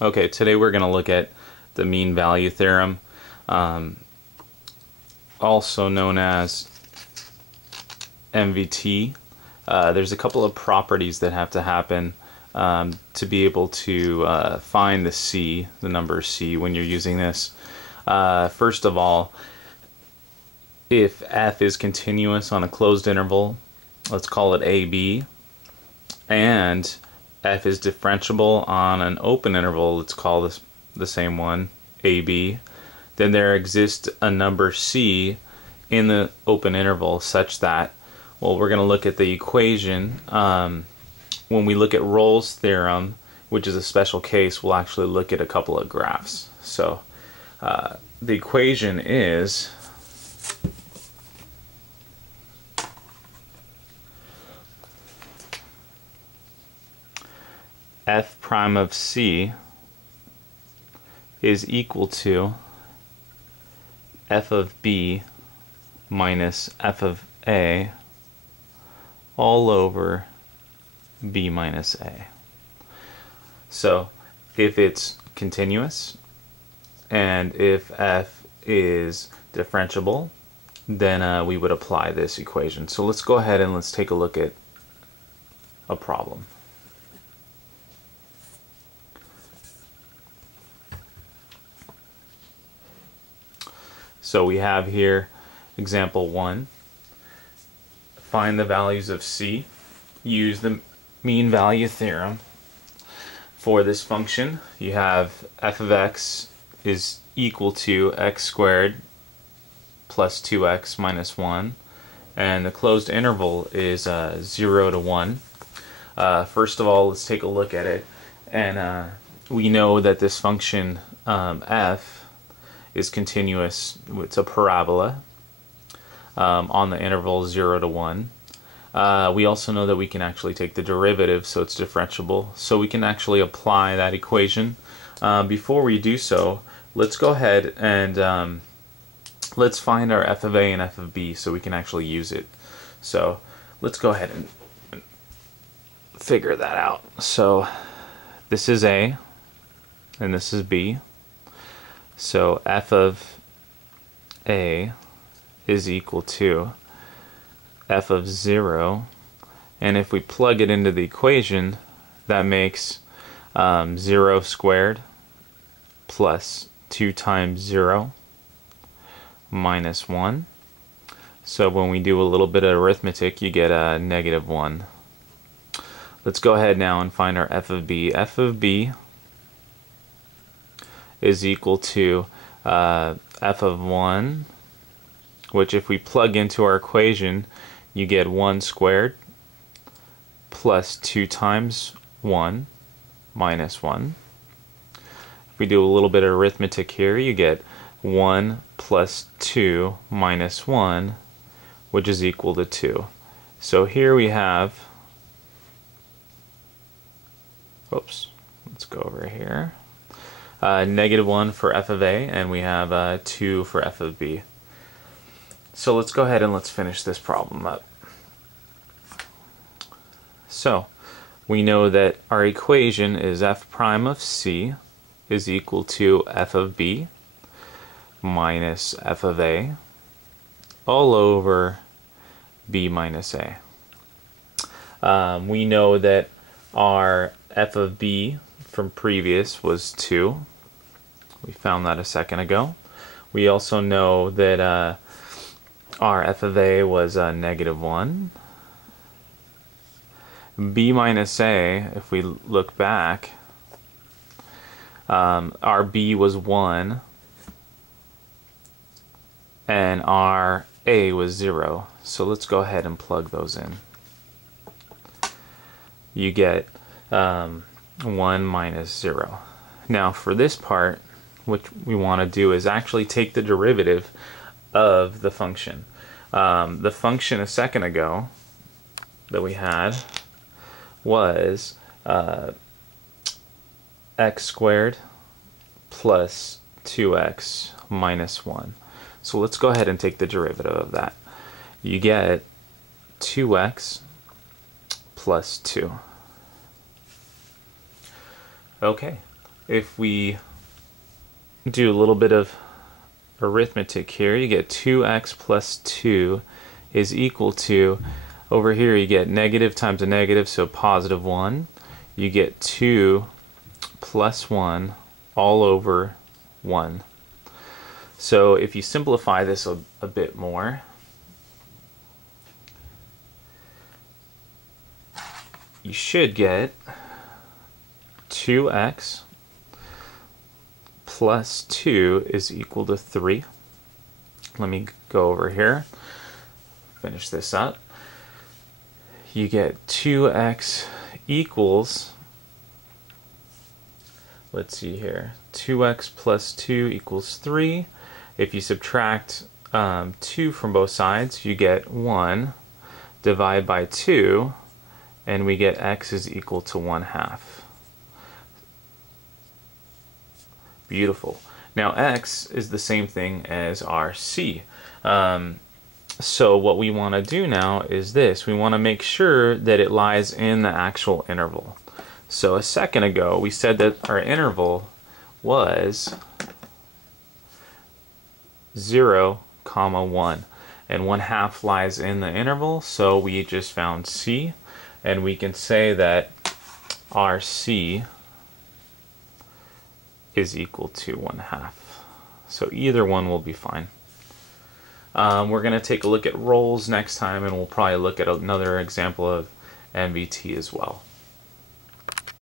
Okay, today we're going to look at the mean value theorem, also known as MVT. There's a couple of properties that have to happen to be able to find the C, the number C, when you're using this. First of all, if f is continuous on a closed interval, let's call it AB, and f is differentiable on an open interval, let's call this the same one, AB, then there exists a number C in the open interval such that, well, we're going to look at the equation. When we look at Rolle's theorem, which is a special case, we'll actually look at a couple of graphs. So the equation is f prime of C is equal to f of B minus f of A all over B minus A. So if it's continuous and if f is differentiable, then we would apply this equation. So let's go ahead and let's take a look at a problem. So we have here example 1. Find the values of C. Use the mean value theorem for this function. You have f of x is equal to x squared plus 2x minus 1, and the closed interval is 0 to 1. First of all, let's take a look at it, and we know that this function f is continuous. It's a parabola on the interval 0 to 1. We also know that we can actually take the derivative, so it's differentiable. So we can actually apply that equation. Before we do so, let's go ahead and let's find our f of A and f of B so we can actually use it. So let's go ahead and figure that out. So this is A and this is B. So f of A is equal to f of 0, and if we plug it into the equation, that makes 0 squared plus 2 times 0 minus 1. So when we do a little bit of arithmetic, you get a negative 1. Let's go ahead now and find our f of B. F of B is equal to f of 1, which if we plug into our equation, you get 1 squared plus 2 times 1 minus 1. If we do a little bit of arithmetic here, you get 1 plus 2 minus 1, which is equal to 2. So here we have, oops, let's go over here. Negative 1 for f of A, and we have 2 for f of B. So let's go ahead and let's finish this problem up. So we know that our equation is f prime of C is equal to f of B minus f of A all over B minus A. We know that our f of B from previous was 2. We found that a second ago. We also know that our f of A was negative 1. B minus A, if we look back, our B was 1 and our A was 0. So let's go ahead and plug those in. You get 1 minus 0. Now for this part, what we want to do is actually take the derivative of the function. The function a second ago that we had was x squared plus 2x minus 1. So let's go ahead and take the derivative of that. You get 2x plus 2. Okay, if we do a little bit of arithmetic here, you get 2x plus 2 is equal to, over here you get negative times a negative, so positive 1. You get 2 plus 1 all over 1. So if you simplify this a bit more, you should get 2x plus 2 is equal to 3. Let me go over here, finish this up. You get 2x equals, let's see here, 2x plus 2 equals 3. If you subtract 2 from both sides, you get 1. Divide by 2, and we get x is equal to 1/2. Beautiful. Now x is the same thing as our c. So what we want to do now is this. We want to make sure that it lies in the actual interval. So a second ago we said that our interval was 0, 1, and 1/2 lies in the interval, so we just found c, and we can say that our c is equal to 1/2. So either one will be fine. We're going to take a look at roles next time, and we'll probably look at another example of MVT as well.